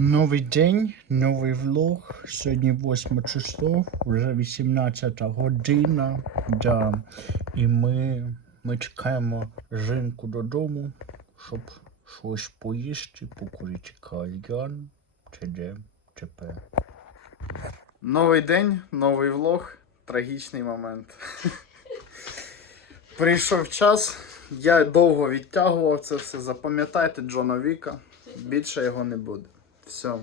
Новий день, новий влог. Сьогодні 8 число, вже 18 година. Да. І ми, ми чекаємо жінку додому, щоб щось поїсти, покурити кальян, чи де, ЧП. Новий день, новий влог, трагічний момент. Прийшов час, я довго відтягував це все. Запам'ятайте Джона Віка. Більше його не буде. Все.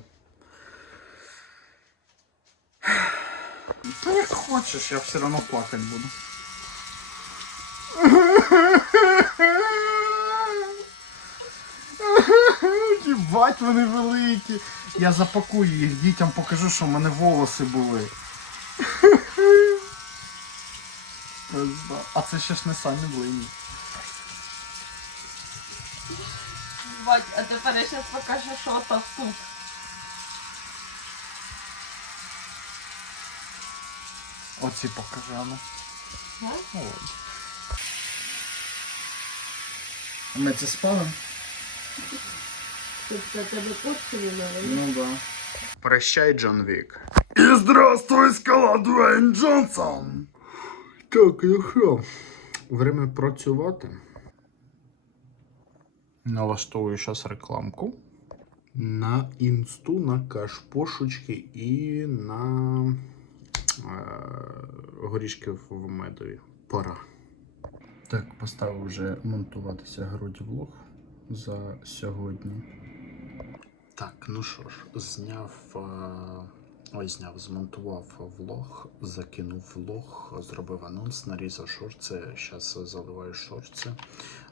Та як хочеш, я все одно плакати буду. Їбать, вони великі. Я запакую їх дітям, покажу, що в мене волоси були. А це ще ж не самі блині. Бать, а тепер я зараз покажу, що там тут. Оці покажи, ану. Ну. Ладно. Ми це спалимо? Тут на тебе куртку не. Ну да. Прощай, Джон Вік. І здравствуй, скала Дуейн Джонсон. Так, ну що? Время працювати. Налаштовую зараз рекламку. На інсту, на каш-пошучки і на е, горішки в медові. Пора. Так, поставив вже монтуватися грудь влог за сьогодні. Так, ну що ж, зняв. е, Ой, зняв, змонтував влог, закинув влог, зробив анонс, нарізав шорти. Зараз заливаю шорти,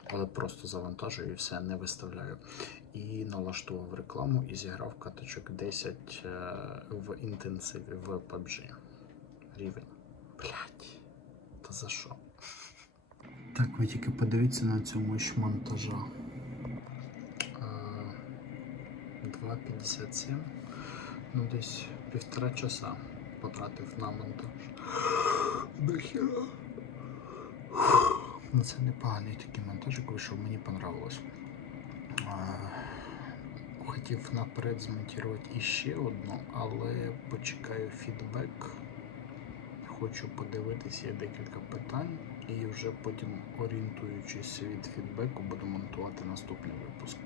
але просто завантажую і все не виставляю. І налаштував рекламу і зіграв каточок 10 е, в інтенсиві в PUBG. Рівень. Блять. Та за що? Так, ви тільки подивіться на цю мощь монтажа. Е, 2.57. Ну, десь півтора часа потратив на монтаж. Нахера? Ну, це непоганий такий монтажик вийшов, мені понравилось. Хотів наперед змонтувати іще одну, але почекаю фідбек. Хочу подивитися, декілька питань, і вже потім, орієнтуючись від фідбеку, буду монтувати наступний випуск.